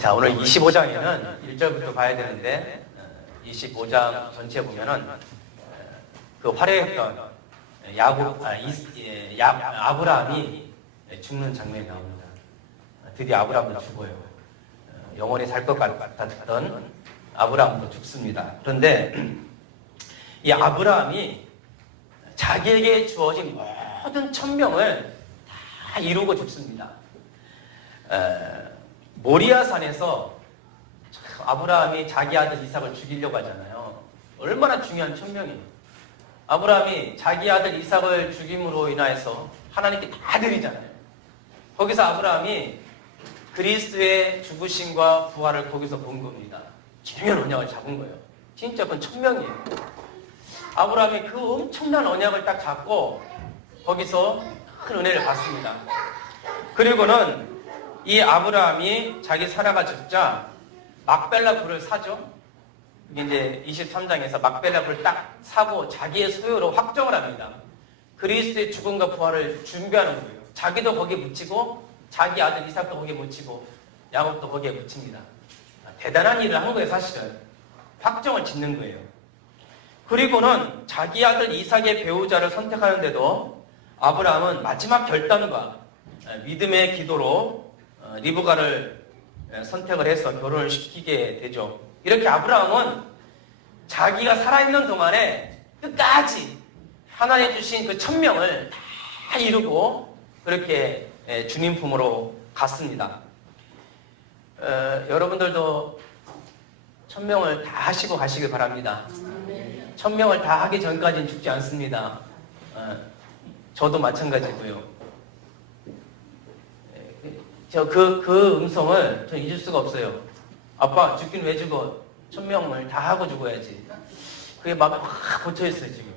자, 오늘 25장에는 1절부터 봐야 되는데 25장 전체 보면은 그 화려했던 아브라함이 죽는 장면이 나옵니다. 드디어 아브라함도 죽어요. 영원히 살 것 같았던 아브라함도 죽습니다. 그런데 이 아브라함이 자기에게 주어진 모든 천명을 다 이루고 죽습니다. 모리아산에서 아브라함이 자기 아들 이삭을 죽이려고 하잖아요. 얼마나 중요한 천명이에요. 아브라함이 자기 아들 이삭을 죽임으로 인하여서 하나님께 다 드리잖아요. 거기서 아브라함이 그리스도의 죽으심과 부활을 거기서 본 겁니다. 중요한 언약을 잡은 거예요. 진짜 그건 천명이에요. 아브라함이 그 엄청난 언약을 딱 잡고 거기서 큰 은혜를 받습니다. 그리고는 이 아브라함이 자기 사라가 죽자 막벨라 굴을 사죠. 이제 23장에서 막벨라 굴을 딱 사고 자기의 소유로 확정을 합니다. 그리스도의 죽음과 부활을 준비하는 거예요. 자기도 거기에 묻히고 자기 아들 이삭도 거기에 묻히고 야곱도 거기에 묻힙니다. 대단한 일을 한 거예요. 사실은 확정을 짓는 거예요. 그리고는 자기 아들 이삭의 배우자를 선택하는데도 아브라함은 마지막 결단과 믿음의 기도로 리브가를 선택을 해서 결혼을 시키게 되죠. 이렇게 아브라함은 자기가 살아있는 동안에 끝까지 하나님 주신 그 천명을 다 이루고 그렇게 주님 품으로 갔습니다. 여러분들도 천명을 다 하시고 가시길 바랍니다. 천명을 다 하기 전까지는 죽지 않습니다. 저도 마찬가지고요. 그 음성을 전 잊을 수가 없어요. 아빠, 죽긴 왜 죽어? 천명을 다 하고 죽어야지. 그게 마음에 확 꽂혀있어요, 지금.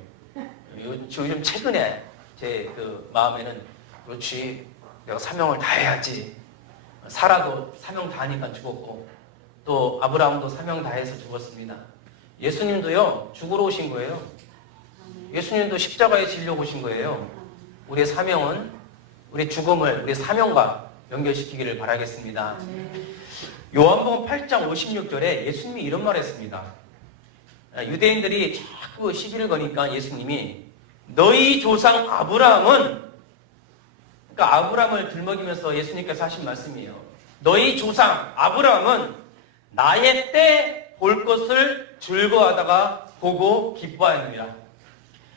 요즘 최근에 제 그 마음에는, 그렇지, 내가 사명을 다 해야지. 사라도 사명 다 하니까 죽었고, 또 아브라함도 사명 다 해서 죽었습니다. 예수님도요, 죽으러 오신 거예요. 예수님도 십자가에 지려고 오신 거예요. 우리의 사명은, 우리의 죽음을, 우리의 사명과 연결시키기를 바라겠습니다. 요한복음 8장 56절에 예수님이 이런 말 했습니다. 유대인들이 자꾸 시비를 거니까 예수님이 너희 조상 아브라함은, 그러니까 아브라함을 들먹이면서 예수님께서 하신 말씀이에요. 너희 조상 아브라함은 나의 때 볼 것을 즐거워하다가 보고 기뻐하느니라.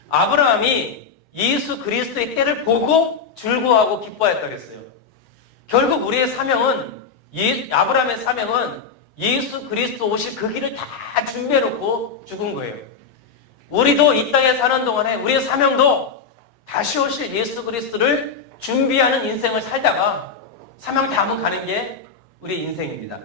아브라함이 예수 그리스도의 때를 보고 즐거워하고 기뻐했다고 했어요. 결국 우리의 사명은, 아브라함의 사명은 예수 그리스도 오실 그 길을 다 준비해놓고 죽은 거예요. 우리도 이 땅에 사는 동안에 우리의 사명도 다시 오실 예수 그리스도를 준비하는 인생을 살다가 사명 다하면 가는 게 우리의 인생입니다.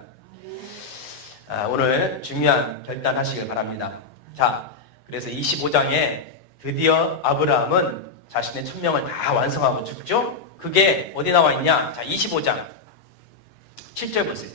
오늘 중요한 결단하시길 바랍니다. 자, 그래서 25장에 드디어 아브라함은 자신의 천명을 다 완성하고 죽죠? 그게 어디 나와 있냐? 자, 25장 7절 보세요.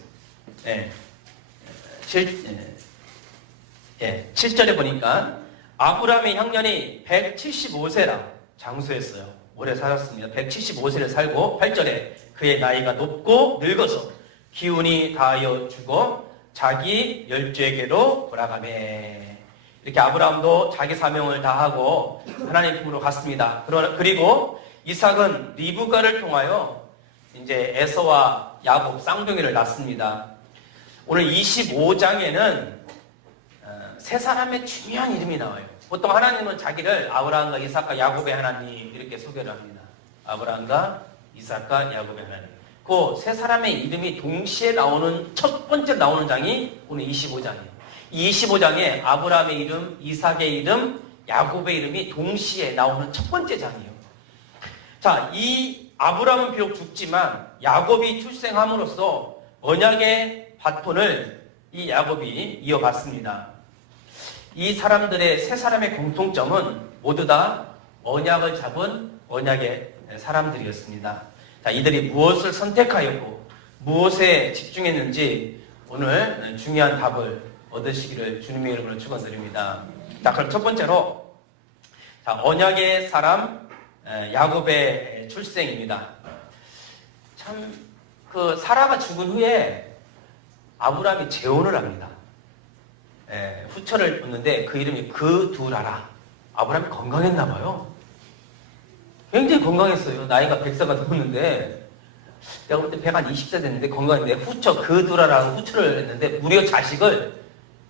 7절에 보니까 아브라함의 향년이 175세라 장수했어요. 오래 살았습니다. 175세를 살고 8절에 그의 나이가 높고 늙어서 기운이 다하여 죽어 자기 열조에게로 돌아가매. 이렇게 아브라함도 자기 사명을 다하고 하나님 품으로 갔습니다. 그리고 이삭은 리브가를 통하여 이제 에서와 야곱 쌍둥이를 낳습니다. 오늘 25장에는 세 사람의 중요한 이름이 나와요. 보통 하나님은 자기를 아브라함과 이삭과 야곱의 하나님 이렇게 소개를 합니다. 아브라함과 이삭과 야곱의 하나님. 그 세 사람의 이름이 동시에 나오는 첫 번째 나오는 장이 오늘 25장이에요. 이 25장에 아브라함의 이름, 이삭의 이름, 야곱의 이름이 동시에 나오는 첫 번째 장이에요. 자, 이 아브라함은 비록 죽지만 야곱이 출생함으로써 언약의 바톤을 이 야곱이 이어갔습니다. 이 사람들의 세 사람의 공통점은 모두 다 언약을 잡은 언약의 사람들이었습니다. 자, 이들이 무엇을 선택하였고 무엇에 집중했는지 오늘 중요한 답을 얻으시기를 주님의 이름으로 축원드립니다. 자, 그럼 첫 번째로, 자, 언약의 사람 야곱의 출생입니다. 참, 그 사라가 죽은 후에 아브라함이 재혼을 합니다. 후처를 뒀는데 그 이름이 그두라라. 아브라함이 건강했나 봐요. 굉장히 건강했어요. 나이가 100세가 넘었는데 내가 볼 때 배가 한 20세 됐는데 건강했는데 후처 그두라라는 후처를 했는데 무려 자식을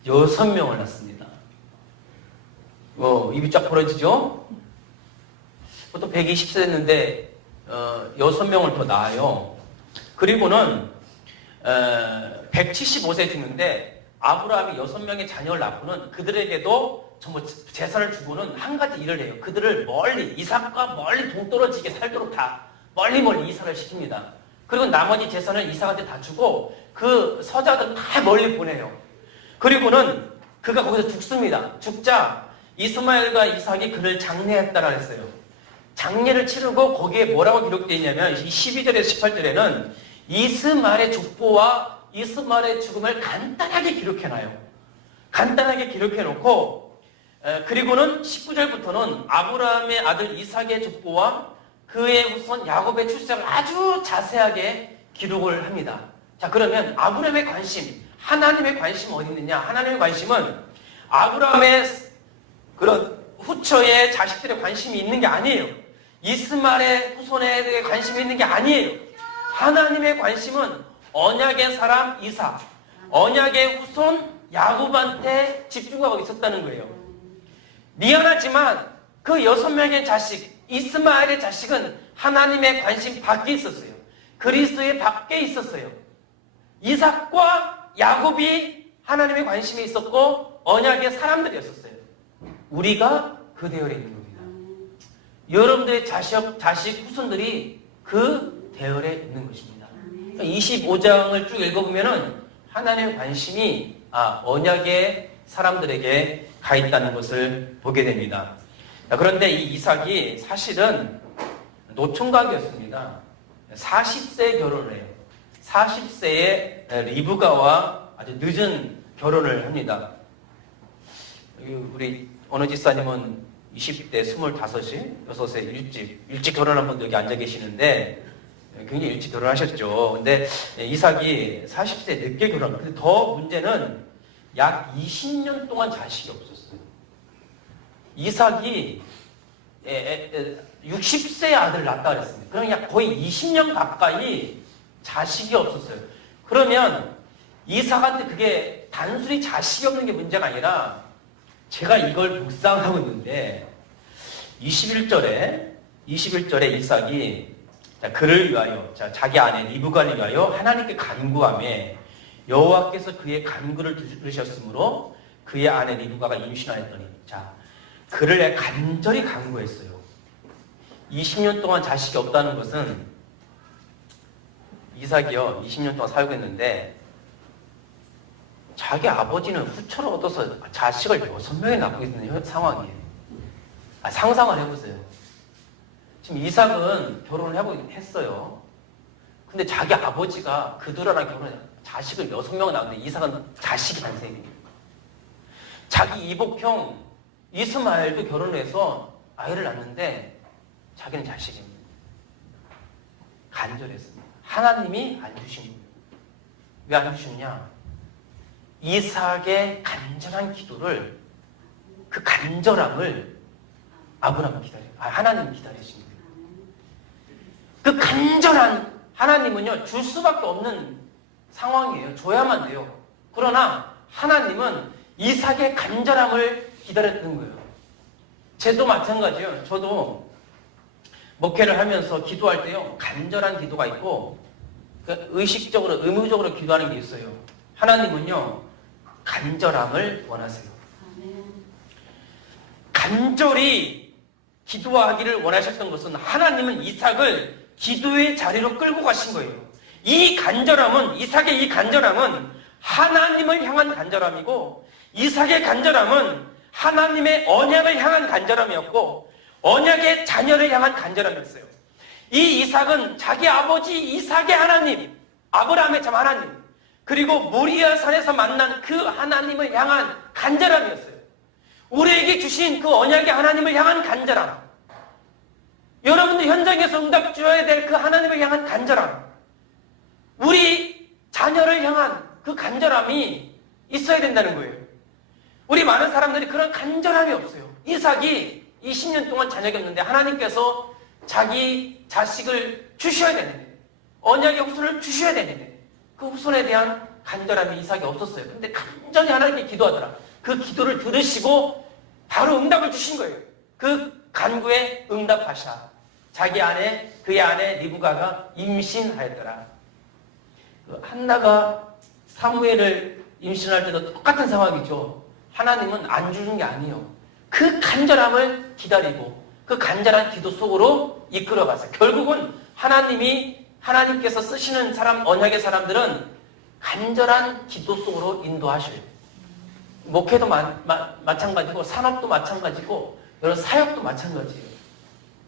6명을 낳습니다. 입이 쫙 벌어지죠? 보통 120세 됐는데 6명을 더 낳아요. 그리고는 175세 됐는데 아브라함이 6명의 자녀를 낳고는 그들에게도 전부 재산을 주고는 한 가지 일을 해요. 그들을 멀리 이삭과 멀리 동떨어지게 살도록 다 멀리 이사를 시킵니다. 그리고 나머지 재산을 이삭한테 다 주고 그 서자들 다 멀리 보내요. 그리고는 그가 거기서 죽습니다. 죽자 이스마엘과 이삭이 그를 장례했다라 했어요. 장례를 치르고 거기에 뭐라고 기록되어 있냐면 12절에서 18절에는 이스마엘의 족보와 이스마엘의 죽음을 간단하게 기록해놔요. 간단하게 기록해놓고 그리고는 19절부터는 아브라함의 아들 이삭의 족보와 그의 후손 야곱의 출생을 아주 자세하게 기록을 합니다. 자, 그러면 아브라함의 관심, 하나님의 관심은 어디 있느냐? 하나님의 관심은 아브라함의 그런 후처의 자식들의 관심이 있는 게 아니에요. 이스마엘의 후손에 대해 관심이 있는 게 아니에요. 하나님의 관심은 언약의 사람 이삭, 언약의 후손 야곱한테 집중하고 있었다는 거예요. 미안하지만 그 6명의 자식, 이스마엘의 자식은 하나님의 관심 밖에 있었어요. 그리스도의 밖에 있었어요. 이삭과 야곱이 하나님의 관심이 있었고 언약의 사람들이었어요. 우리가 그 대열에 있는 겁니다. 여러분들의 자식 후손들이 그 대열에 있는 것입니다. 25장을 쭉 읽어보면은 하나님의 관심이 언약의 사람들에게 가 있다는 것을 보게 됩니다. 그런데 이 이삭이 사실은 노총각이었습니다. 40세에 결혼을 해요. 40세에 리브가와 아주 늦은 결혼을 합니다. 우리 어느 집사님은 20대 25이 6세 일찍 결혼한 분들 여기 앉아 계시는데 굉장히 일찍 결혼하셨죠. 근데 이삭이 40세 늦게 결혼합니다. 근데 더 문제는 약 20년 동안 자식이 없었어요. 이삭이 60세의 아들을 낳았다 그랬습니다. 그러면 거의 20년 가까이 자식이 없었어요. 그러면 이삭한테 그게 단순히 자식이 없는 게 문제가 아니라 제가 이걸 묵상하고 있는데 21절에 이삭이 그를 위하여 자기 아내 리브가를 위하여 하나님께 간구하며 여호와께서 그의 간구를 들으셨으므로 그의 아내 리브가가 임신하였더니 그를 간절히 간구했어요. 20년 동안 자식이 없다는 것은 이삭이요 20년 동안 살고 있는데 자기 아버지는 후처를 얻어서 자식을 6명이 낳고 있는 상황이에요. 상상을 해보세요. 지금 이삭은 결혼을 했어요. 근데 자기 아버지가 그두라랑 결혼해 자식을 6명 낳았는데 이삭은 자식이 탄생해요. 자기 이복형 이스마엘도 결혼해서 아이를 낳는데 자기는 자식입니다. 간절했습니다. 하나님이 안 주신 거예요. 왜 안 주셨냐? 이삭의 간절한 기도를 그 간절함을 하나님이 기다리신 거예요. 그 간절한 하나님은요 줄 수밖에 없는 상황이에요. 줘야만 돼요. 그러나 하나님은 이삭의 간절함을 기다렸던 거예요. 저도 마찬가지예요. 저도 목회를 하면서 기도할 때요 간절한 기도가 있고 의식적으로 의무적으로 기도하는 게 있어요. 하나님은요 간절함을 원하세요. 간절히 기도하기를 원하셨던 것은 하나님은 이삭을 기도의 자리로 끌고 가신 거예요. 이삭의 이 간절함은 하나님을 향한 간절함이고 이삭의 간절함은 하나님의 언약을 향한 간절함이었고 언약의 자녀를 향한 간절함이었어요. 이 이삭은 자기 아버지 이삭의 하나님, 아브라함의 참 하나님, 그리고 모리아 산에서 만난 그 하나님을 향한 간절함이었어요. 우리에게 주신 그 언약의 하나님을 향한 간절함, 여러분들 현장에서 응답 주어야 될 그 하나님을 향한 간절함, 우리 자녀를 향한 그 간절함이 있어야 된다는 거예요. 우리 많은 사람들이 그런 간절함이 없어요. 이삭이 20년 동안 자녀가 없는데 하나님께서 자기 자식을 주셔야 되는데, 언약의 후손을 주셔야 되는데 그 후손에 대한 간절함이 이삭이 없었어요. 근데 간절히 하나님께 기도하더라. 그 기도를 들으시고 바로 응답을 주신 거예요. 그 간구에 응답하셔. 그의 아내 리브가가 임신하였더라. 한나가 사무엘을 임신할 때도 똑같은 상황이죠. 하나님은 안 주는 게 아니에요. 그 간절함을 기다리고 그 간절한 기도 속으로 이끌어갔어요. 결국은 하나님께서 쓰시는 언약의 사람들은 간절한 기도 속으로 인도하셔요. 목회도 마찬가지고 산업도 마찬가지고 여러 사역도 마찬가지예요.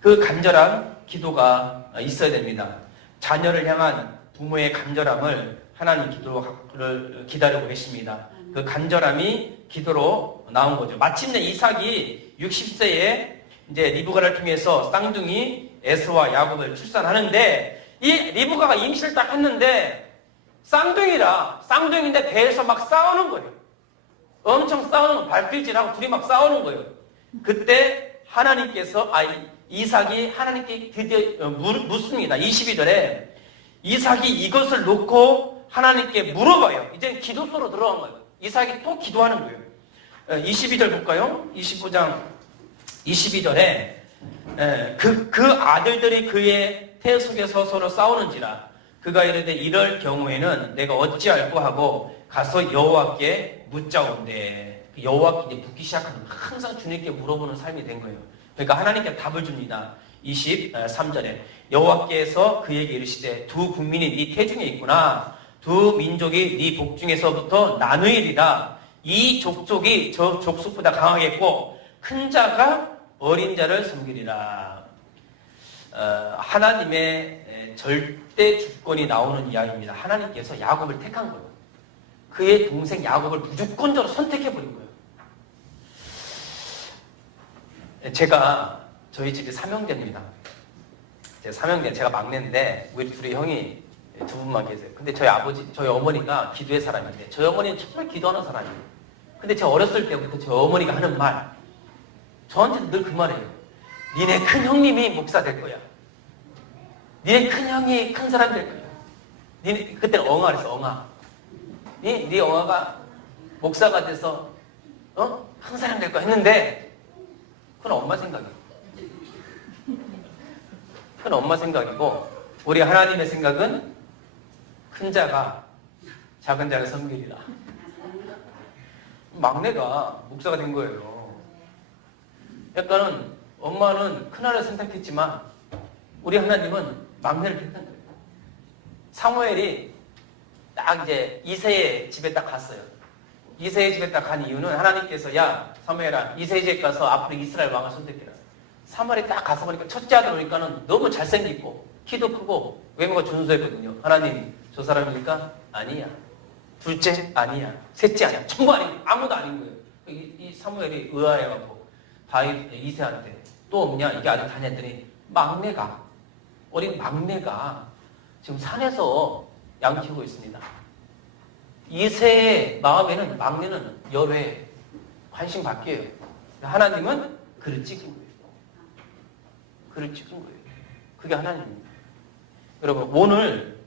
그 간절한 기도가 있어야 됩니다. 자녀를 향한 부모의 간절함을 하나님 기도를 기다리고 계십니다. 그 간절함이 기도로 나온 거죠. 마침내 이삭이 60세에 이제 리브가를 통해서 쌍둥이 에서와 야곱을 출산하는데, 이 리브가가 임신을 딱 했는데 쌍둥이인데 배에서 막 싸우는 거예요. 엄청 싸우는 거, 발길질하고 둘이 막 싸우는 거예요. 그때 이삭이 하나님께 드디어 묻습니다. 22절에 이삭이 이것을 놓고 하나님께 물어봐요. 이제 기도 속으로 들어간 거예요. 이삭이 또 기도하는 거예요. 22절 볼까요? 25장 22절에 그 아들들이 그의 태 속에서 서로 싸우는지라 그가 이르되 이럴 경우에는 내가 어찌할꼬 하고 가서 여호와께 묻자온대. 여호와께 이제 묻기 시작하는, 항상 주님께 물어보는 삶이 된 거예요. 그러니까 하나님께 답을 줍니다. 23절에 여호와께서 그에게 이르시되 두 국민이 네 태중에 있구나. 두 민족이 네 복중에서부터 나누이리라. 이 족속이 저 족속보다 강하겠고 큰 자가 어린 자를 섬기리라. 하나님의 절대 주권이 나오는 이야기입니다. 하나님께서 야곱을 택한 거예요. 그의 동생 야곱을 무조건적으로 선택해버린 거예요. 저희 집이 삼형제입니다. 제가 막내인데 우리 둘이 형이 두 분만 계세요. 근데 저희 어머니가 기도의 사람인데 저희 어머니는 정말 기도하는 사람이에요. 근데 제가 어렸을 때부터 저희 어머니가 하는 말, 저한테는 늘 그 말이에요. 니네 큰 형님이 목사 될 거야. 니네 큰 형이 큰 사람 될 거야. 그때는 엉아 그랬어, 엉아. 네 엉아가 목사가 돼서 큰 사람 될 거야 했는데 그건 엄마 생각이에요. 그건 엄마 생각이고 우리 하나님의 생각은 큰 자가 작은 자를 섬기리라. 막내가 목사가 된 거예요. 약간은 엄마는 큰아를 선택했지만 우리 하나님은 막내를 택한 거예요. 사무엘이 딱 이제 이새의 집에 딱 갔어요. 이새의 집에 딱 간 이유는 하나님께서 야 사무엘아 이새의 집에 가서 앞으로 이스라엘 왕을 선택해라. 사무엘이 딱 가서 보니까 첫째 아들 오니까는 너무 잘생기고 키도 크고 외모가 준수했거든요. 하나님이 저 사람이니까 아니야. 둘째 아니야. 셋째 아니야. 전부 아니야. 아무도 아닌 거예요. 이 사무엘이 의아해갖고 이새한테 또 없냐 이게 아주 다녔더니 어린 막내가 지금 산에서 양 키우고 있습니다. 이새의 마음에는 막내는 열외 관심 받게요. 하나님은 그를 찍은 거예요. 그게 하나님입니다. 여러분 오늘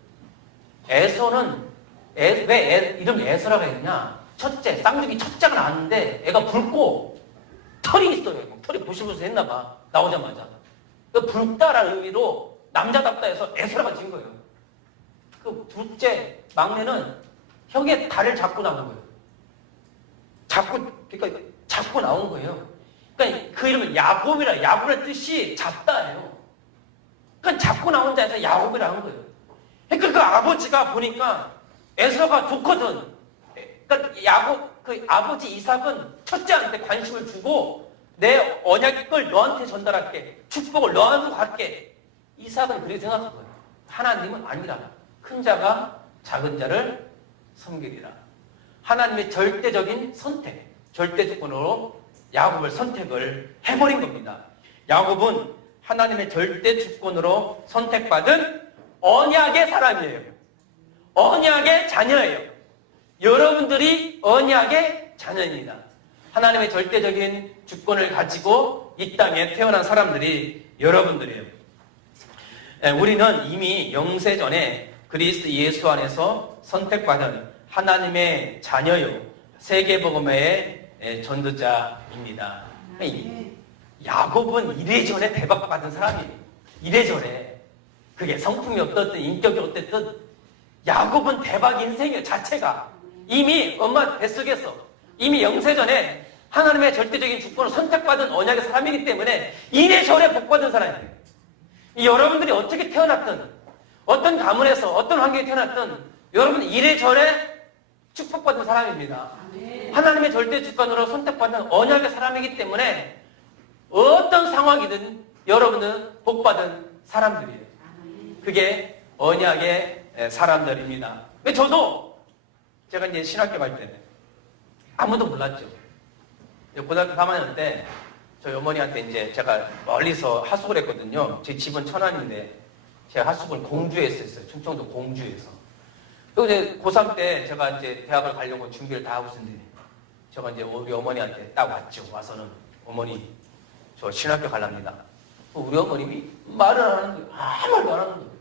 에서는 왜 이름 에서라고 했냐? 첫째, 쌍둥이 첫째가 나왔는데 애가 붉고 털이 있어요. 털이 부실부실 했나 봐. 나오자마자. 붉다라는 의미로 남자답다 해서 에서라가 지은 거예요. 그 둘째, 막내는 형의 다리를 잡고 나온 거예요. 그러니까 잡고 나온 거예요. 그러니까 그 이름은 야곱이라는 뜻이 잡다예요. 그러니까 잡고 나온 자에서 야곱이라는 거예요. 그러니까 그 아버지가 보니까 에서가 좋거든. 그러니까 그 아버지 이삭은 첫째한테 관심을 주고 내 언약을 너한테 전달할게. 축복을 너한테 갈게. 이삭은 그렇게 생각한 거예요. 하나님은 아니라 큰 자가 작은 자를 섬기리라. 하나님의 절대적인 선택, 절대 조건으로 야곱을 선택을 해버린 겁니다. 야곱은 하나님의 절대 주권으로 선택받은 언약의 사람이에요. 언약의 자녀예요. 여러분들이 언약의 자녀입니다. 하나님의 절대적인 주권을 가지고 이 땅에 태어난 사람들이 여러분들이에요. 우리는 이미 영세전에 그리스도 예수 안에서 선택받은 하나님의 자녀요, 세계복음의 전도자입니다. 야곱은 이래저래 대박받은 사람이에요. 이래저래. 그게 성품이 어떻든 인격이 어떻든 야곱은 대박 인생이에요. 자체가. 이미 엄마 뱃속에서 이미 영세전에 하나님의 절대적인 주권을 선택받은 언약의 사람이기 때문에 이래저래 복받은 사람이에요. 여러분들이 어떻게 태어났든 어떤 가문에서 어떤 환경에 태어났든 여러분 이래저래 축복받은 사람입니다. 하나님의 절대 주권으로 선택받은 언약의 사람이기 때문에 어떤 상황이든 여러분은 복받은 사람들이에요. 그게 언약의 사람들입니다. 근데 저도 제가 이제 신학교 갈 때 아무도 몰랐죠. 고등학교 3학년 때 저희 어머니한테 이제 제가 멀리서 하숙을 했거든요. 제 집은 천안인데 제가 하숙을 공주에서 했어요. 충청도 공주에서. 그리고 이제 고3 때 제가 이제 대학을 가려고 준비를 다 하고 있었는데 제가 이제 우리 어머니한테 딱 왔죠. 와서는 어머니 저 신학교 가랍니다. 우리 어머님이 말을 안 하는 거예요. 아무 말도 안 하는 거예요.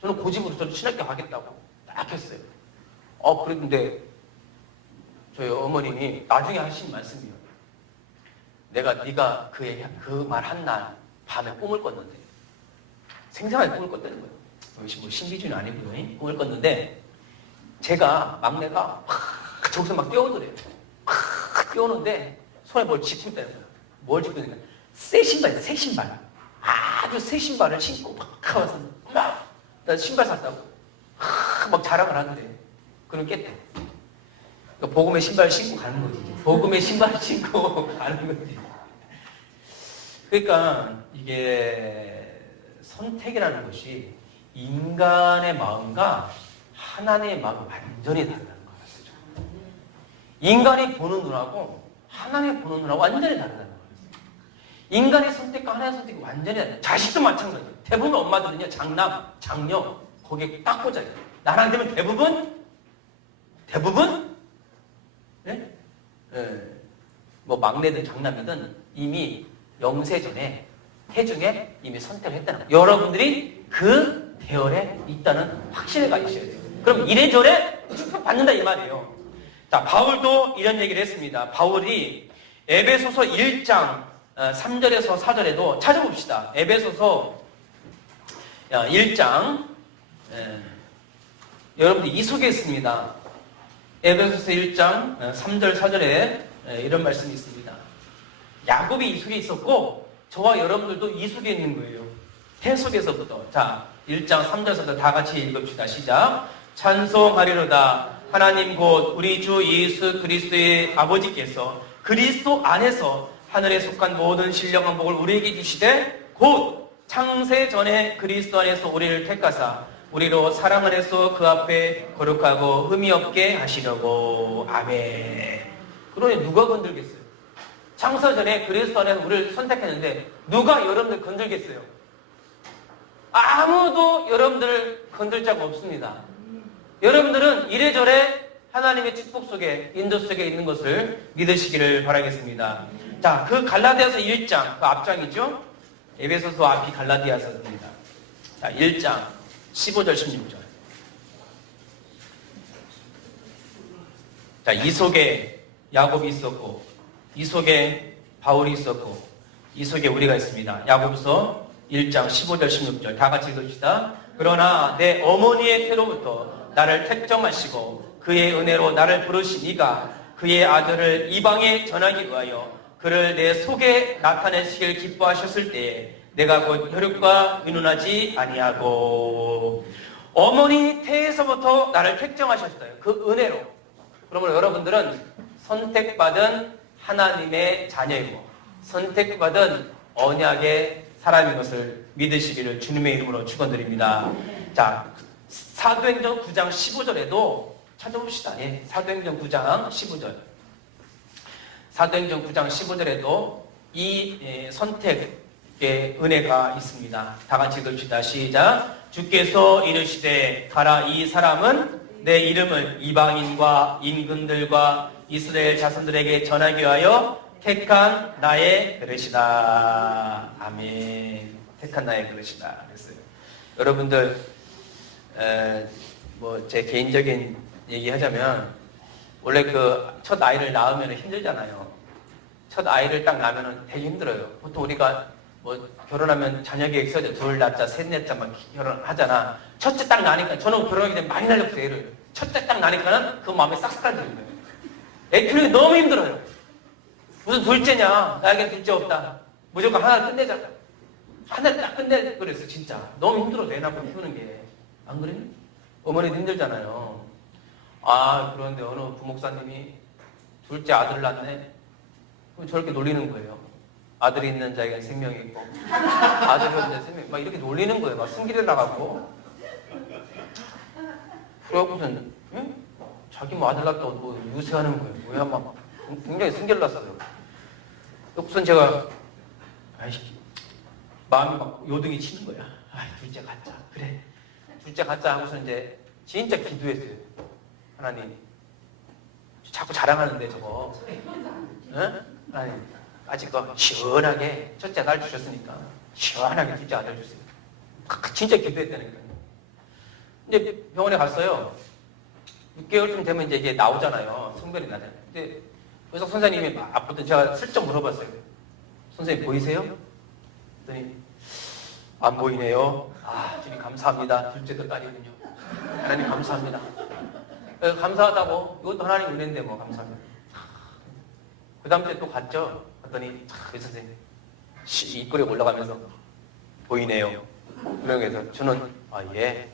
저는 고집으로 저는 신학교 가겠다고 딱 했어요. 그런데 저희 어머님이 나중에 하신 말씀이요. 네가 그 말 한 날 밤에 꿈을 꿨는데 생생하게 꿈을 꿨다는 거예요. 뭐 신비주의는 아니고요. 꿈을 꿨는데 제가 막내가 저기서 막 뛰어오더래요. 뛰어오는데 손에 뭘 짚고 있다는 거예요. 뭘 짚고 있는 거예요? 새 신발. 아주 새 신발을 신고 막 와서 나 신발 샀다고 막 자랑을 하는데 그럼 깼대. 그러니까 복음의 신발을 신고 가는 거지. 복음의 신발을 신고 가는 거지. 그러니까 이게 선택이라는 것이 인간의 마음과 하나님의 마음이 완전히 다르다는 걸 알았어요. 인간이 보는 눈하고 하나님이 보는 눈하고 완전히 다르다는 걸 알았어요. 인간의 선택과 하나님의 선택이 완전히 다르다. 자식도 마찬가지예요. 대부분 엄마들은요, 장남, 장녀 거기에 딱 꽂아요. 나랑 되면 대부분 네? 뭐 막내든 장남이든 이미 영세전에 태중에 이미 선택을 했다는 거예요. 여러분들이 그 대열에 있다는 확신을 가지셔야 돼요. 그럼 이래저래 축복받는다 이 말이에요. 자, 바울도 이런 얘기를 했습니다. 바울이 에베소서 1장 3절에서 4절에도 찾아봅시다. 에베소서 1장 여러분들 이 속에 있습니다. 에베소서 1장 3절 4절에 이런 말씀이 있습니다. 야곱이 이 속에 있었고 저와 여러분들도 이 속에 있는 거예요. 태 속에서부터. 자, 1장 3절에서 다 같이 읽읍시다. 시작. 찬송하리로다. 하나님 곧 우리 주 예수 그리스도의 아버지께서 그리스도 안에서 하늘에 속한 모든 신령한 복을 우리에게 주시되 곧 창세 전에 그리스도 안에서 우리를 택하사 우리로 사랑 안에서 그 앞에 거룩하고 흠이 없게 하시려고. 아멘. 그러니 누가 건들겠어요? 창세 전에 그리스도 안에서 우리를 선택했는데 누가 여러분들 건들겠어요? 아무도 여러분들을 건들 자가 없습니다. 여러분들은 이래저래 하나님의 축복 속에 인도 속에 있는 것을 믿으시기를 바라겠습니다. 자, 그 갈라디아서 1장 그 앞장이죠. 에베소서 앞이 갈라디아서입니다. 자, 1장 15절 16절. 자, 이 속에 야곱이 있었고 이 속에 바울이 있었고 이 속에 우리가 있습니다. 야고보서 1장 15절 16절 다 같이 읽읍시다. 그러나 내 어머니의 태로부터 나를 택정하시고 그의 은혜로 나를 부르신 이가 그의 아들을 이방에 전하기 위하여 그를 내 속에 나타내시길 기뻐하셨을 때에 내가 곧 혈육과 의논하지 아니하고. 어머니 태에서부터 나를 택정하셨어요. 그 은혜로. 그러면 여러분들은 선택받은 하나님의 자녀이고 선택받은 언약의 사람인 것을 믿으시기를 주님의 이름으로 축원드립니다. 자, 사도행전 9장 15절에도 찾아봅시다. 예, 사도행전 9장 15절. 사도행전 9장 15절에도 이 선택의 은혜가 있습니다. 다 같이 읽읍시다. 시작. 주께서 이르시되 가라 이 사람은 내 이름을 이방인과 임금들과 이스라엘 자손들에게 전하기 위하여 택한 나의 그릇이다. 아멘. 택한 나의 그릇이다. 그랬어요. 여러분들 뭐 제 개인적인 얘기하자면 원래 그 첫 아이를 낳으면 힘들잖아요. 첫 아이를 딱 낳으면 되게 힘들어요. 보통 우리가 뭐 결혼하면 자녀 계획 써져 둘 낳자 셋 낳자 막 결혼하잖아. 첫째 딱 나니까 저는 결혼하기 전에 많이 날렸어요. 애를 첫째 딱 나니까는 그 마음에 싹 사라지는 거예요. 애 키우는 게 너무 힘들어요. 무슨 둘째냐? 나에겐 둘째 없다. 무조건 하나 끝내자. 하나 딱 끝내 그랬어. 진짜 너무 힘들어. 애 낳고 키우는 게. 안 그래요? 어머니도 힘들잖아요. 아 그런데 어느 부목사님이 둘째 아들 낳네. 그럼 저렇게 놀리는 거예요. 아들이 있는 자에게는 생명이 있고 아들이 없는 생명 막 이렇게 놀리는 거예요. 막 승기를 나가고. 그래갖고선 응? 자기 뭐 아들 낳다고 뭐 유세하는 거예요. 뭐야 막 굉장히 승기를 났어요. 우선 제가 아이씨 마음이 막 요등이 치는 거야. 아이 둘째 갖자. 그래 둘째 갖자 하고서 이제 진짜 기도했어요. 하나님 자꾸 자랑하는데 저거 응? 하나님 아직 그 시원하게 첫째 아들 주셨으니까 시원하게 둘째 아들 주세요. 진짜 기도했다니까요. 이제 병원에 갔어요. 6개월쯤 되면 이제 이게 나오잖아요. 성별이 나잖아요. 근데 의사 선생님이 아프던 제가 슬쩍 물어봤어요. 선생님 보이세요? 그랬더니 안 보이네요. 아 주님 감사합니다. 둘째도 딸이군요. 하나님 감사합니다. 감사하다고 이것도 하나님 은혜인데 뭐 감사합니다. 그 다음 주에 또 갔죠. 갔더니 의사 선생님 입꼬리 올라가면서 보이네요. 그러면서 저는 아 예.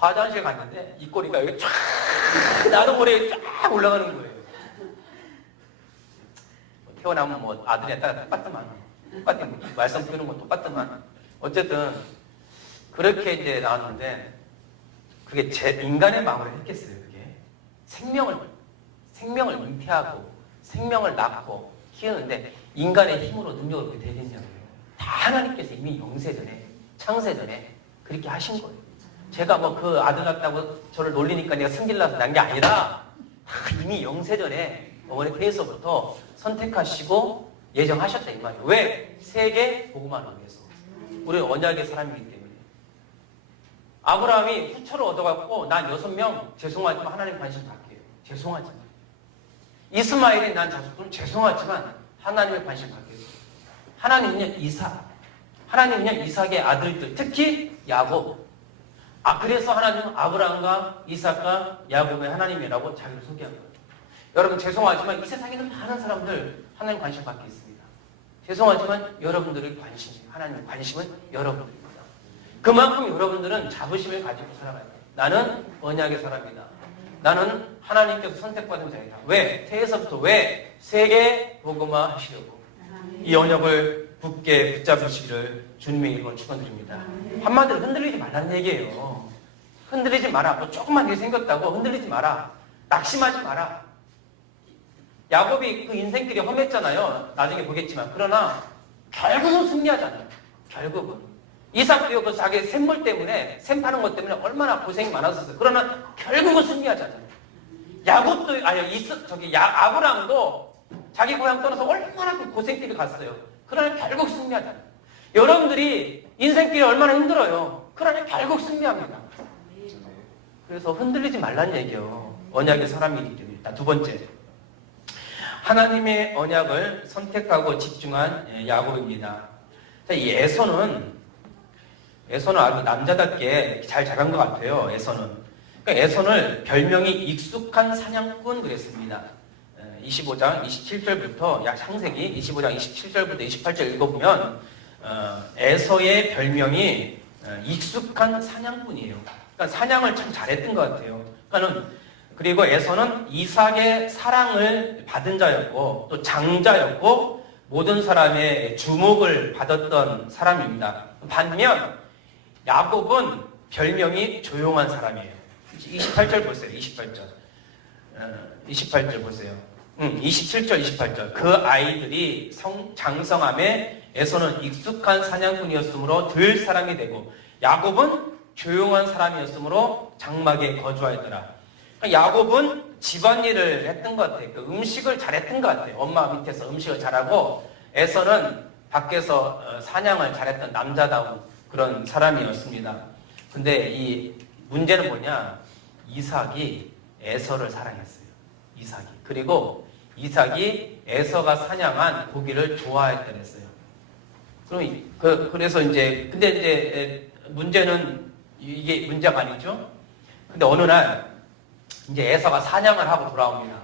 화장실 갔는데 입꼬리가 여기 쫙 나도 모르게 쫙 올라가는 거예요. 태어나면 뭐 아들이 딸 똑같더만 말썽 피우는 건 똑같더만 어쨌든 그렇게 이제 나왔는데 그게 제 인간의 마음으로 했겠어요. 그게 생명을 잉태하고 생명을 낳고 키우는데 인간의 힘으로 능력으로 그렇게 되겠냐고요. 다 하나님께서 이미 영세전에 창세전에 그렇게 하신 거예요. 제가 뭐 그 아들 낳았다고 저를 놀리니까 내가 승질 나서 난 게 아니라 이미 영세전에 어머니 폐에서부터 선택하시고 예정하셨다 이 말이에요. 왜? 세계 복음화를 위해서. 우리는 언약의 사람이기 때문에. 아브라함이 후처를 얻어갖고 난 6명 죄송하지만 하나님 관심 갖게요. 죄송하지만. 이스마엘이 난 자식들 죄송하지만 하나님의 관심 갖게요. 하나님은요 이삭. 하나님은요 이삭의 아들들 특히 야곱. 그래서 하나님은 아브라함과 이삭과 야곱의 하나님이라고 자기를 소개한 거예요. 여러분 죄송하지만 이 세상에는 많은 사람들 하나님 관심 갖게 있습니다. 죄송하지만 여러분들의 관심, 하나님의 관심은 여러분들입니다. 그만큼 여러분들은 자부심을 가지고 살아가야 돼요. 나는 언약의 사람이다. 나는 하나님께서 선택받은 자이다. 왜? 태에서부터 왜? 세계 복음화 하시려고. 이 언약을 굳게 붙잡으시기를 주님의 이름으로 축원드립니다. 한마디로 흔들리지 말라는 얘기예요. 흔들리지 마라. 뭐 조금만 일이 생겼다고 흔들리지 마라. 낙심하지 마라. 야곱이 그 인생길이 험했잖아요. 나중에 보겠지만. 그러나 결국은 승리하잖아요. 결국은. 이삭도요, 그 자기 샘물 때문에, 샘 파는 것 때문에 얼마나 고생이 많았었어요. 그러나 결국은 승리하잖아요. 야곱도, 아브라함도 자기 고향 떠나서 얼마나 그 고생길을 갔어요. 그러나 결국 승리하잖아요. 여러분들이 인생길이 얼마나 힘들어요. 그러나 결국 승리합니다. 그래서 흔들리지 말라는 얘기예요. 언약의 사람이기 때문에. 두 번째. 하나님의 언약을 선택하고 집중한 야곱입니다. 에서는 아주 남자답게 잘 자란 것 같아요. 에서는. 그러니까 에서는 별명이 익숙한 사냥꾼 그랬습니다. 25장 27절부터 창세기 25장 27절부터 28절 읽어보면 에서의 별명이 익숙한 사냥꾼이에요. 그러니까 사냥을 참 잘했던 것 같아요. 그리고 에서는 이삭의 사랑을 받은 자였고 또 장자였고 모든 사람의 주목을 받았던 사람입니다. 반면 야곱은 별명이 조용한 사람이에요. 28절 보세요. 28절 보세요. 27절, 28절. 그 아이들이 장성함에 에서는 익숙한 사냥꾼이었으므로 들 사람이 되고 야곱은 조용한 사람이었으므로 장막에 거주하였더라. 야곱은 집안일을 했던 것 같아요. 그 음식을 잘했던 것 같아요. 엄마 밑에서 음식을 잘하고, 에서는 밖에서 사냥을 잘했던 남자다운 그런 사람이었습니다. 근데 이 문제는 뭐냐? 이삭이 에서를 사랑했어요. 이삭이. 그리고 이삭이 에서가 사냥한 고기를 좋아했더랬어요. 그래서 이제, 근데 이제 문제는 이게 문제가 아니죠? 근데 어느 날 이제 에서가 사냥을 하고 돌아옵니다.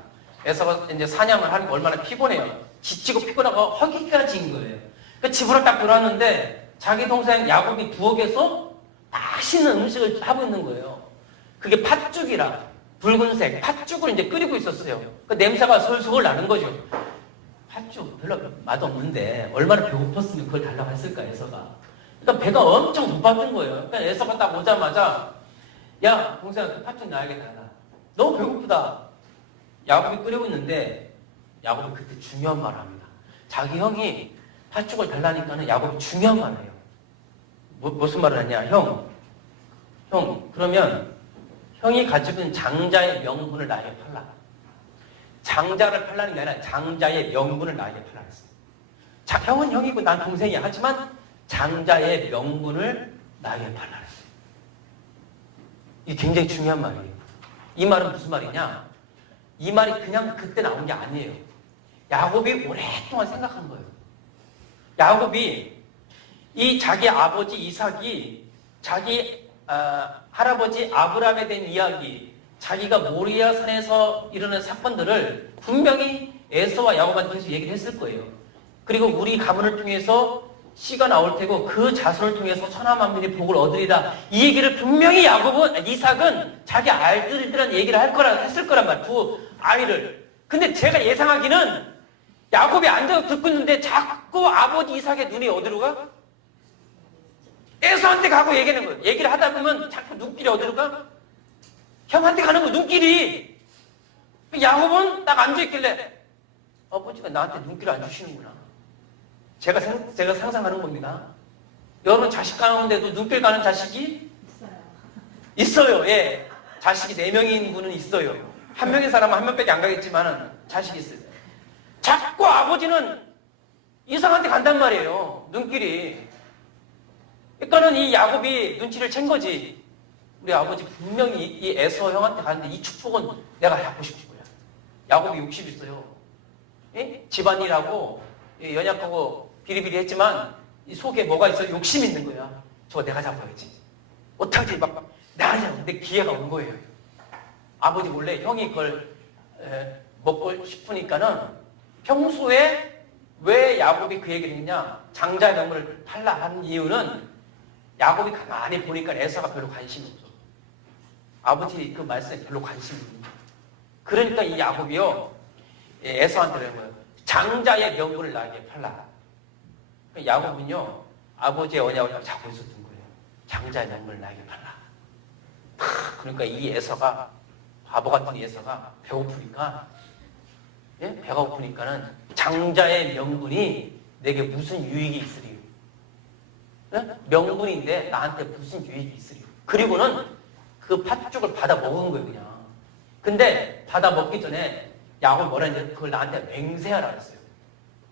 에서가 이제 사냥을 하니까 얼마나 피곤해요. 지치고 피곤하고 허기까지인 거예요. 그 집으로 딱 돌아왔는데 자기 동생 야곱이 부엌에서 맛있는 음식을 하고 있는 거예요. 그게 팥죽이라 붉은색 팥죽을 이제 끓이고 있었어요. 그 냄새가 솔솔 나는 거죠. 팥죽 별로 맛없는데 얼마나 배고팠으면 그걸 달라고 했을까 에서가. 그러니까 배가 엄청 고팠던 거예요. 그러니까 에서가 딱 오자마자 야 동생아 그 팥죽 나에게 달라. 너무 배고프다. 야곱이 끓이고 있는데 야곱이 그때 중요한 말을 합니다. 자기 형이 팥죽을 달라니까는 야곱이 중요한 말을 해요. 무슨 말을 하냐? 형 그러면 형이 가지고 있는 장자의 명분을 나에게 팔라. 장자를 팔라는 게 아니라 장자의 명분을 나에게 팔라 했어요. 자, 형은 형이고 난 동생이야. 하지만 장자의 명분을 나에게 팔라 했어요. 이게 굉장히 중요한 말이에요. 이 말은 무슨 말이냐? 이 말이 그냥 그때 나온 게 아니에요. 야곱이 오랫동안 생각한 거예요. 야곱이 이 자기 아버지 이삭이 자기 할아버지 아브라함에 대한 이야기, 자기가 모리아 산에서 일어난 사건들을 분명히 에서와 야곱한테 얘기를 했을 거예요. 그리고 우리 가문을 통해서 씨가 나올 테고 그 자손을 통해서 천하 만민이 복을 얻으리라. 이 얘기를 분명히 이삭은 자기 아들들한테 얘기를 했을 거란 말이에요. 두 아이를. 근데 제가 예상하기는 야곱이 앉아서 듣고 있는데 자꾸 아버지 이삭의 눈이 어디로 가? 에서한테 가고 얘기하는 거예요. 얘기를 하다 보면 자꾸 눈길이 어디로 가? 형한테 가는 거 눈길이. 야곱은 딱 앉아있길래 아버지가 나한테 눈길을 안 주시는구나. 제가 상상하는 겁니다. 여러분 자식 가운데도 눈길 가는 자식이 있어요. 예. 자식이 4명인 분은 있어요. 한 명의 사람은 한 명밖에 안 가겠지만 자식이 있어요. 자꾸 아버지는 이상한데 간단 말이에요. 눈길이. 그러니까는 이 야곱이 눈치를 챈 거지. 우리 아버지 분명히 이 에서 형한테 가는데 이 축복은 내가 갖고 싶은 거야. 야곱이 욕심 있어요. 예? 집안일하고 연약하고 비리비리했지만 이 속에 뭐가 있어? 욕심 있는 거야. 저거 내가 잡아야지. 어떡하지? 막 나가자. 근데 기회가 온 거예요. 아버지 몰래 형이 그걸 먹고 싶으니까는 평소에 왜 야곱이 그 얘기를 했냐? 장자의 명분을 팔라 하는 이유는 야곱이 가만히 보니까 에서가 별로 관심이 없어. 아버지 그 말씀에 별로 관심이 없는 거야. 그러니까 이 야곱이요. 에서한테 그러는 거예요. 장자의 명분을 나에게 팔라. 야곱은요. 아버지의 언약을 잡고 있었던 거예요. 장자의 명분을 나에게 팔라. 그러니까 이 에서가 바보 같은 에서가 배고프니까 예? 배가 고프니까는 장자의 명분이 내게 무슨 유익이 있으리요? 예? 명분인데 나한테 무슨 유익이 있으리요? 그리고는 그 팥죽을 받아 먹은 거예요, 그냥. 근데 받아 먹기 전에 야곱이 뭐라 했는지 그걸 나한테 맹세하라 그랬어요.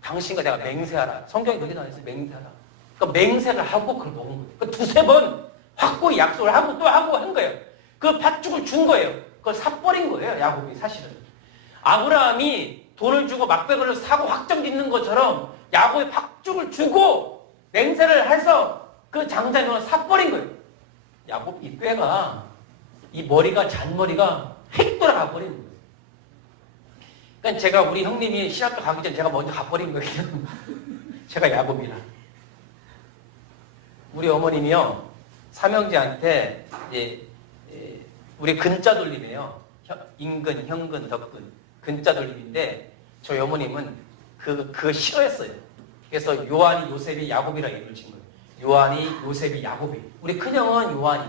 당신과 내가 맹세하라. 성경이 그렇게 나와있어요. 맹세하라. 그러니까 맹세를 하고 그걸 먹은 거예요. 그 두세 번 확고히 약속을 하고 또 하고 한 거예요. 그 팥죽을 준 거예요. 그걸 사버린 거예요, 야곱이 사실은. 아브라함이 돈을 주고 막대기를 사고 확정 짓는 것처럼 야곱이 팥죽을 주고 맹세를 해서 그 장자명을 사버린 거예요. 야곱 이 꾀가, 이 머리가, 잔머리가 휙 돌아가 버리는 거예요. 그러니까 제가 우리 형님이 신학교 가기 전에 제가 먼저 가버린 거예요. 제가 야곱이라. 우리 어머님이요, 삼형제한테 우리 근자 돌림이에요. 인근, 형근, 덕근. 근자 돌림인데 저희 어머님은 그거 싫어했어요. 그래서 요한이, 요셉이, 야곱이라 이름을 진 거예요. 요한이, 요셉이, 야곱이. 우리 큰형은 요한이,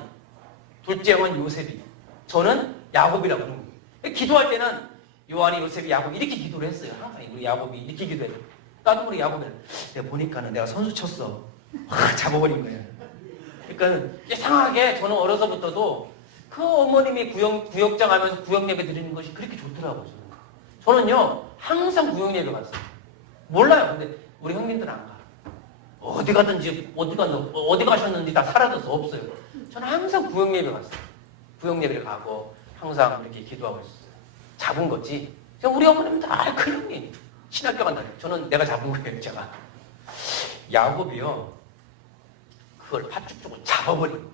둘째 형은 요셉이. 저는 야곱이라고 부르는 거예요. 기도할 때는 요한이, 요셉이, 야곱이 이렇게 기도를 했어요. 우리 야곱이 이렇게 기도해요. 나도 우리 야곱을 내가 보니까는 내가 선수 쳤어. 확 잡아버린 거예요. 그러니까 이상하게 저는 어려서부터도 그 어머님이 구역장 하면서 구역 예배 드리는 것이 그렇게 좋더라고요. 저는요, 항상 구역 예배 갔어요. 몰라요. 근데 우리 형님들은 안 가. 어디 가셨는지 다 사라져서 없어요. 저는 항상 구역 예배 갔어요. 구역 예배를 가고 항상 이렇게 기도하고 있었어요. 잡은 거지. 우리 어머님은 다 큰 형님. 신학교 간다. 저는 내가 잡은 거예요, 제가. 야곱이요, 그걸 팥죽 주고 잡아버린 거예요.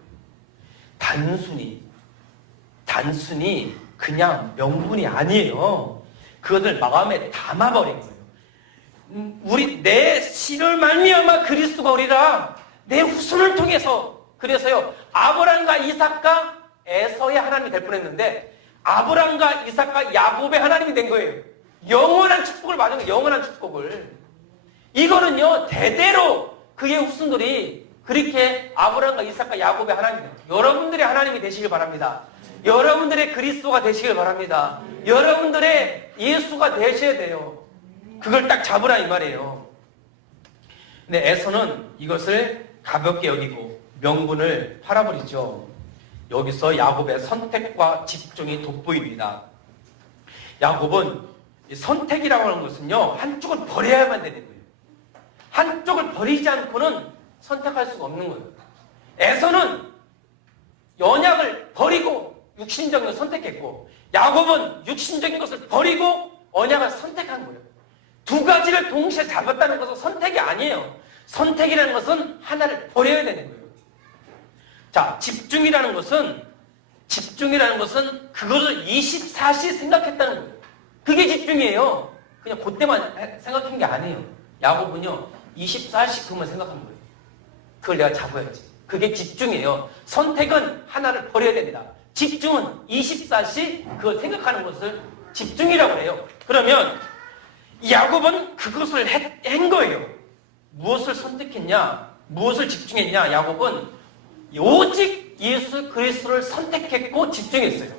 단순히 그냥 명분이 아니에요. 그것을 마음에 담아버린 거예요. 내 씨를 말미암아 그리스도가 오리라. 내 후손을 통해서. 그래서요, 아브람과 이삭과 에서의 하나님이 될 뻔했는데 아브람과 이삭과 야곱의 하나님이 된 거예요. 영원한 축복을 받은 거예요. 영원한 축복을. 이거는요, 대대로 그의 후손들이 그렇게 아브람과 이삭과 야곱의 하나님이 돼요. 여러분들의 하나님이 되시길 바랍니다. 여러분들의 그리스도가 되시길 바랍니다. 여러분들의 예수가 되셔야 돼요. 그걸 딱 잡으라 이 말이에요. 근데 에서는 이것을 가볍게 여기고 명분을 팔아버리죠. 여기서 야곱의 선택과 집중이 돋보입니다. 야곱은 선택이라고 하는 것은요, 한쪽을 버려야만 되는 거예요. 한쪽을 버리지 않고는 선택할 수가 없는 거예요. 에서는 언약을 버리고 육신적인 것을 선택했고, 야곱은 육신적인 것을 버리고 언약을 선택한 거예요. 두 가지를 동시에 잡았다는 것은 선택이 아니에요. 선택이라는 것은 하나를 버려야 되는 거예요. 자, 집중이라는 것은 그것을 24시 생각했다는 거예요. 그게 집중이에요. 그냥 그때만 생각한 게 아니에요. 야곱은요, 24시 그것만 생각한 거예요. 그걸 내가 잡아야지. 그게 집중이에요. 선택은 하나를 버려야 됩니다. 집중은 24시 그걸 생각하는 것을 집중이라고 해요. 그러면 야곱은 그것을 한 거예요. 무엇을 선택했냐? 무엇을 집중했냐? 야곱은 오직 예수 그리스도를 선택했고 집중했어요.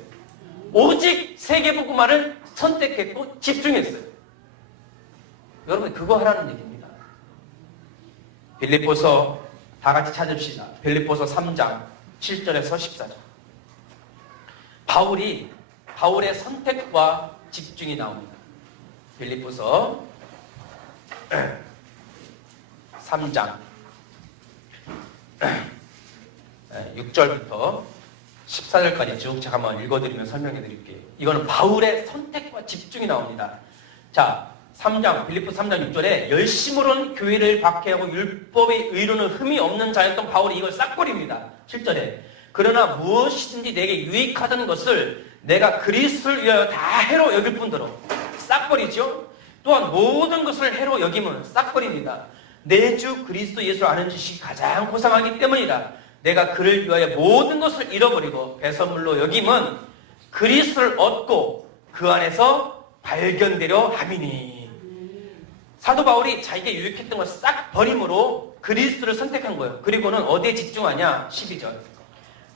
오직 세계복음화를 선택했고 집중했어요. 여러분, 그거 하라는 얘기입니다. 빌립보서 다 같이 찾읍시다. 빌립보서 3장 7절에서 14절. 바울의 선택과 집중이 나옵니다. 빌립보서 3장 6절부터 14절까지 쭉 제가 한번 읽어드리면 설명해 드릴게요. 이거는 바울의 선택과 집중이 나옵니다. 자, 빌립보 3장 6절에 열심으로는 교회를 박해하고 율법의 의로는 흠이 없는 자였던 바울이 이걸 싹 버립니다. 7절에 그러나 무엇이든지 내게 유익하던 것을 내가 그리스도를 위하여 다 해로 여길 뿐더러 싹 버리죠. 또한 모든 것을 해로 여김은 싹 버립니다. 내 주 그리스도 예수를 아는 지식이 가장 고상하기 때문이라. 내가 그를 위하여 모든 것을 잃어버리고 배설물로 여김은 그리스도를 얻고 그 안에서 발견되려 함이니. 사도 바울이 자기가 유익했던 걸 싹 버림으로 그리스도를 선택한 거예요. 그리고는 어디에 집중하냐? 12절.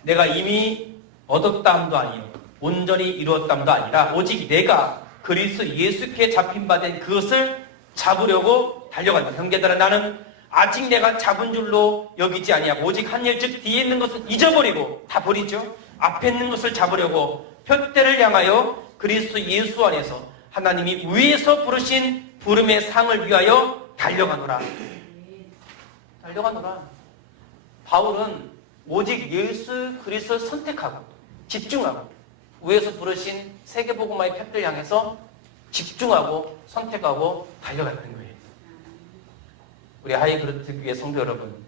내가 이미 얻었다 함도 아니요 온전히 이루었다 함도 아니라 오직 내가 그리스도 예수께 잡힌 바 된 그것을 잡으려고 달려간다. 형제들아, 나는 아직 내가 잡은 줄로 여기지 아니하고 오직 한 일 즉 뒤에 있는 것을 잊어버리고 다 버리죠. 앞에 있는 것을 잡으려고 표대를 향하여 그리스도 예수 안에서 하나님이 위에서 부르신 부름의 상을 위하여 달려가노라. 바울은 오직 예수 그리스도를 선택하고 집중하고 위에서 부르신 세계복음화의 표대를 향해서 집중하고 선택하고 달려가는 거예요. 우리 하이그루트 교회 성도 여러분,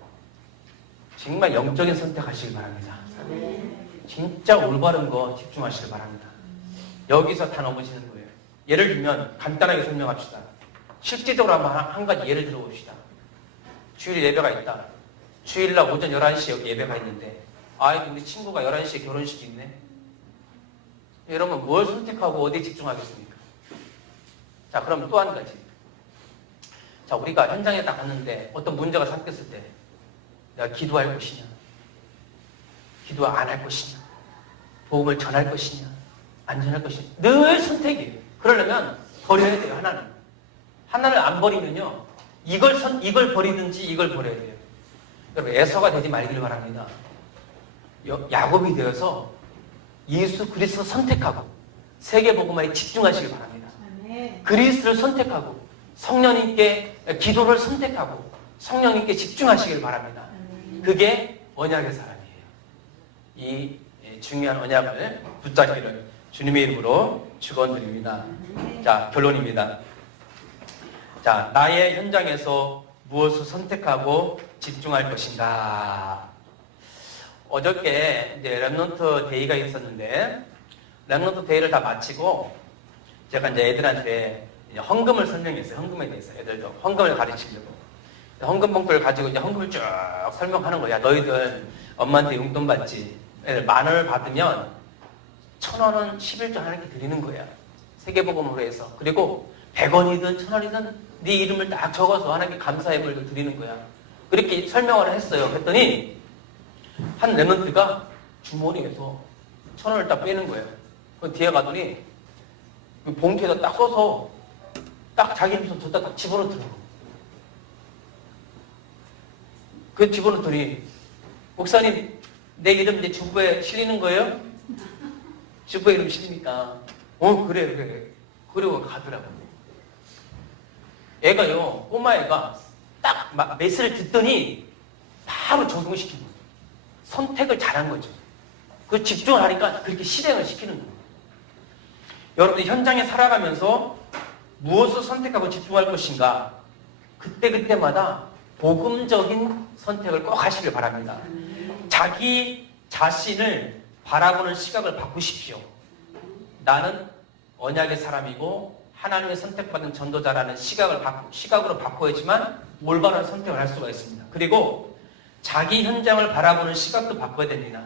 정말 영적인 선택하시길 바랍니다. 진짜 올바른 거 집중하시길 바랍니다. 여기서 다 넘어지는 거예요. 예를 들면 간단하게 설명합시다. 실제적으로 한번 한 가지 예를 들어봅시다. 주일 예배가 있다. 주일날 오전 11시에 여기 예배가 있는데 우리 친구가 11시에 결혼식이 있네. 여러분 뭘 선택하고 어디에 집중하겠습니까? 자, 그럼 또 한 가지. 자, 우리가 현장에 딱 갔는데 어떤 문제가 생겼을 때 내가 기도할 것이냐, 기도 안 할 것이냐, 복음을 전할 것이냐, 안 전할 것이냐. 늘 선택이에요. 그러려면 버려야 돼요. 하나를 안 버리면요, 이걸 버리든지 이걸 버려야 돼요. 여러분, 에서가 되지 말기를 바랍니다. 야곱이 되어서 예수 그리스도 선택하고 세계복음화에 집중하시길 바랍니다. 그리스도를 선택하고 성령님께 기도를 선택하고 성령님께 집중하시길 바랍니다. 그게 언약의 사람이에요. 이 중요한 언약을 붙잡기를 주님의 이름으로 축원드립니다. 자, 결론입니다. 자, 나의 현장에서 무엇을 선택하고 집중할 것인가. 어저께 이제 렘넌트 데이가 있었는데 렘넌트 데이를 다 마치고 제가 이제 애들한테 이제 헌금을 설명했어요. 헌금에 대해서 애들도 헌금을 가르치려고 헌금 봉투를 가지고 이제 헌금을 쭉 설명하는 거야. 너희들 엄마한테 용돈 받지. 애들 10,000원을 받으면 1,000원은 11조 하나님께 드리는 거야. 세계복음으로 해서. 그리고 100원이든 1,000원이든 네 이름을 딱 적어서 하나님께 감사의 물을 드리는 거야. 그렇게 설명을 했어요. 그랬더니 한 렘넌트가 주머니에서 1,000원을 딱 빼는 거예요. 그 뒤에 가더니 그 봉투에다 딱 써서 딱 자기 입에서 줬다 딱 집어넣더라고. 그 집어넣더니 목사님 내 이름 이제 주부에 실리는 거예요? 주부의 이름 실리니까 그래 그리고 가더라고. 애가요, 꼬마애가 딱 메시를 듣더니 바로 적용시킨 거예요. 선택을 잘한 거죠. 그 집중을 하니까 그렇게 실행을 시키는 거예요. 여러분들 현장에 살아가면서 무엇을 선택하고 집중할 것인가, 그때마다 복음적인 선택을 꼭 하시길 바랍니다. 자기 자신을 바라보는 시각을 바꾸십시오. 나는 언약의 사람이고 하나님의 선택받은 전도자라는 시각으로 바꿔야지만 올바른 선택을 할 수가 있습니다. 그리고 자기 현장을 바라보는 시각도 바꿔야 됩니다.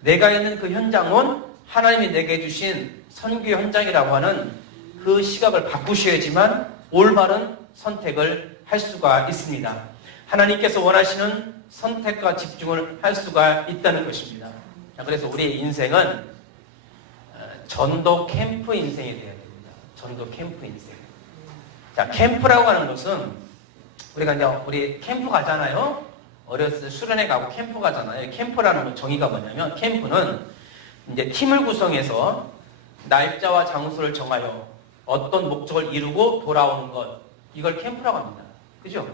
내가 있는 그 현장은 하나님이 내게 주신 선교 현장이라고 하는 그 시각을 바꾸셔야지만 올바른 선택을 할 수가 있습니다. 하나님께서 원하시는 선택과 집중을 할 수가 있다는 것입니다. 그래서 우리의 인생은 전도 캠프 인생이 되어야 됩니다. 전도 캠프 인생. 자, 캠프라고 하는 것은 우리가 이제 우리 캠프 가잖아요. 어렸을 때 수련회 가고 캠프 가잖아요. 캠프라는 정의가 뭐냐면 캠프는 이제 팀을 구성해서 날짜와 장소를 정하여 어떤 목적을 이루고 돌아오는 것, 이걸 캠프라고 합니다. 그죠?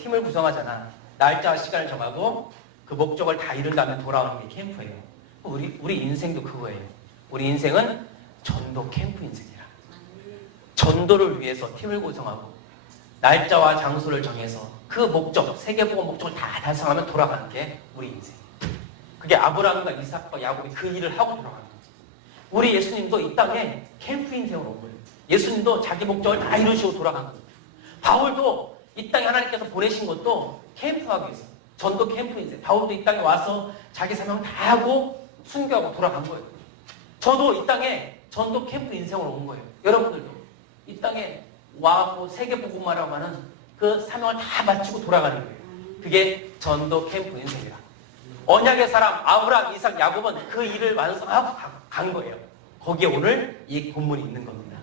팀을 구성하잖아. 날짜와 시간을 정하고 그 목적을 다 이룬 다음에 돌아오는 게 캠프예요. 우리 인생도 그거예요. 우리 인생은 전도 캠프 인생이라. 전도를 위해서 팀을 구성하고 날짜와 장소를 정해서 그 목적, 세계복음 목적을 다 달성하면 돌아가는 게 우리 인생. 그게 아브라함과 이삭과 야곱이 그 일을 하고 돌아가는 거예요. 우리 예수님도 이 땅에 캠프 인생으로 온 거예요. 예수님도 자기 목적을 다 이루시고 돌아간 거예요. 바울도 이 땅에 하나님께서 보내신 것도 캠프하기 위해서. 전도 캠프 인생. 바울도 이 땅에 와서 자기 사명 다 하고 순교하고 돌아간 거예요. 저도 이 땅에 전도 캠프 인생으로 온 거예요. 여러분들도 이 땅에 와서 세계복음화라고 하는 그 사명을 다 마치고 돌아가는 거예요. 그게 전도 캠프 인생이라. 언약의 사람 아브라함, 이삭, 야곱은 그 일을 완성하고 간 거예요. 거기에 오늘 이 본문이 있는 겁니다.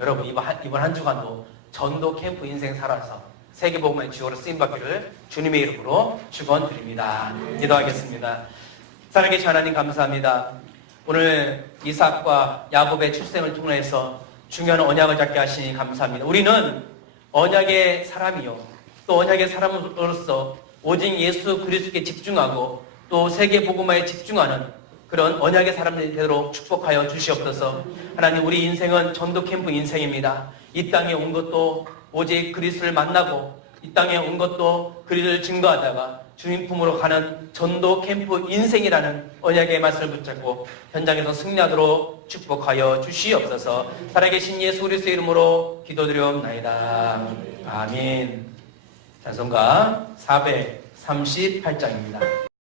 여러분 이번 한 주간도 전도 캠프 인생 살아서 세계복음의 주역으로 쓰임받기를 주님의 이름으로 축원드립니다. 기도하겠습니다. 사랑하신 하나님 감사합니다. 오늘 이삭과 야곱의 출생을 통해서 중요한 언약을 잡게 하시니 감사합니다. 우리는 언약의 사람이요, 또 언약의 사람으로서 오직 예수 그리스도께 집중하고 또 세계복음화에 집중하는 그런 언약의 사람들이 되도록 축복하여 주시옵소서. 하나님, 우리 인생은 전도 캠프 인생입니다. 이 땅에 온 것도 오직 그리스도를 만나고 이 땅에 온 것도 그리스도를 증거하다가 주님 품으로 가는 전도 캠프 인생이라는 언약의 말씀을 붙잡고 현장에서 승리하도록 축복하여 주시옵소서. 살아계신 예수 그리스도의 이름으로 기도드리옵나이다. 아멘. 찬송가 438장입니다.